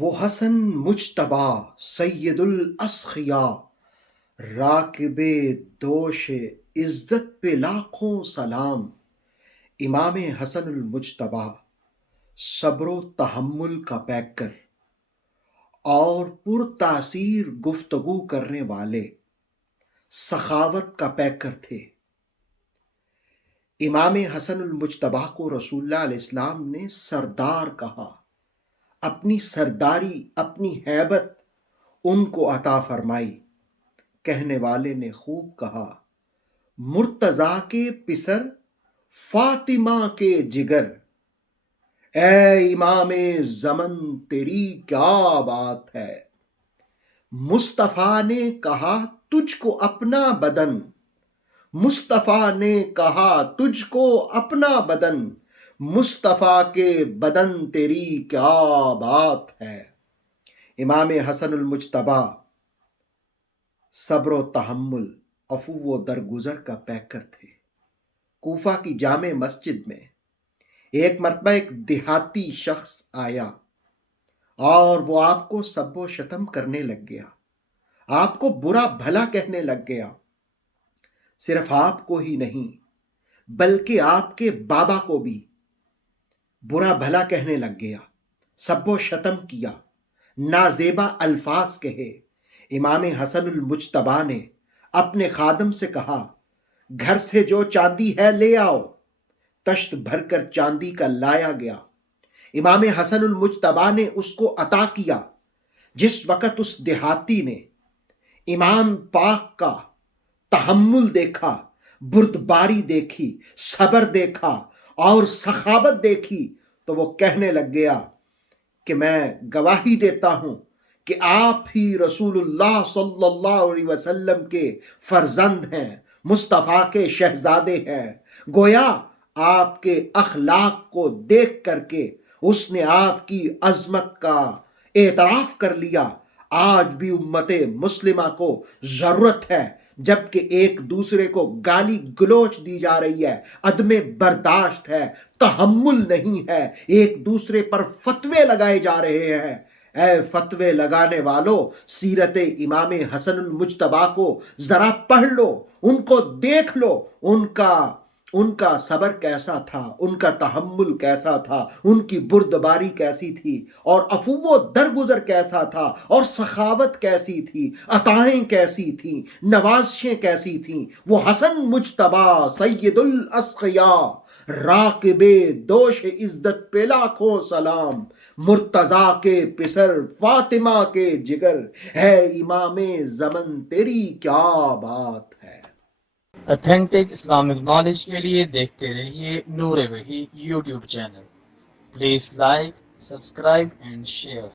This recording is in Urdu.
وہ حسن مجتبی سید الاسخیاء، راکب دوش عزت پہ لاکھوں سلام۔ امام حسن المجتبی صبر و تحمل کا پیکر اور پر تاثیر گفتگو کرنے والے سخاوت کا پیکر تھے۔ امام حسن المجتبی کو رسول اللہ علیہ السلام نے سردار کہا۔ اپنی سرداری، اپنی ہیبت ان کو عطا فرمائی۔ کہنے والے نے خوب کہا، مرتضیٰ کے پسر فاطمہ کے جگر، اے امام زمن تیری کیا بات ہے۔ مصطفیٰ نے کہا تجھ کو اپنا بدن، مصطفیٰ نے کہا تجھ کو اپنا بدن، مصطفیٰ کے بدن تیری کیا بات ہے۔ امام حسن المجتبی صبر و تحمل، عفو و درگزر کا پیکر تھے۔ کوفہ کی جامع مسجد میں ایک مرتبہ ایک دیہاتی شخص آیا اور وہ آپ کو سب و شتم کرنے لگ گیا، آپ کو برا بھلا کہنے لگ گیا۔ صرف آپ کو ہی نہیں بلکہ آپ کے بابا کو بھی برا بھلا کہنے لگ گیا، سب و شتم کیا، نازیبا الفاظ کہے۔ امام حسن المجتبی نے اپنے خادم سے کہا، گھر سے جو چاندی ہے لے آؤ۔ تشت بھر کر چاندی کا لایا گیا۔ امام حسن المجتبی نے اس کو عطا کیا۔ جس وقت اس دیہاتی نے امام پاک کا تحمل دیکھا، بردباری دیکھی، صبر دیکھا اور سخاوت دیکھی، تو وہ کہنے لگ گیا کہ میں گواہی دیتا ہوں کہ آپ ہی رسول اللہ صلی اللہ علیہ وسلم کے فرزند ہیں، مصطفیٰ کے شہزادے ہیں۔ گویا آپ کے اخلاق کو دیکھ کر کے اس نے آپ کی عظمت کا اعتراف کر لیا۔ آج بھی امت مسلمہ کو ضرورت ہے، جبکہ ایک دوسرے کو گالی گلوچ دی جا رہی ہے، عدم برداشت ہے، تحمل نہیں ہے، ایک دوسرے پر فتوے لگائے جا رہے ہیں۔ اے فتوے لگانے والو، سیرت امام حسن المجتبی کو ذرا پڑھ لو، ان کو دیکھ لو، ان کا صبر کیسا تھا، ان کا تحمل کیسا تھا، ان کی بردباری کیسی تھی، اور عفو و درگزر کیسا تھا، اور سخاوت کیسی تھی، عطائیں کیسی تھیں، نوازشیں کیسی تھیں۔ وہ حسن مجتبی سید الاسقیاء، راکب دوش عزت پہ لاکھوں سلام، مرتضیٰ کے پسر فاطمہ کے جگر، ہے امام زمن تیری کیا بات ہے۔ اتھینٹک اسلامک نالج کے لیے دیکھتے رہیے نور وحی YouTube channel. Please like, subscribe and share.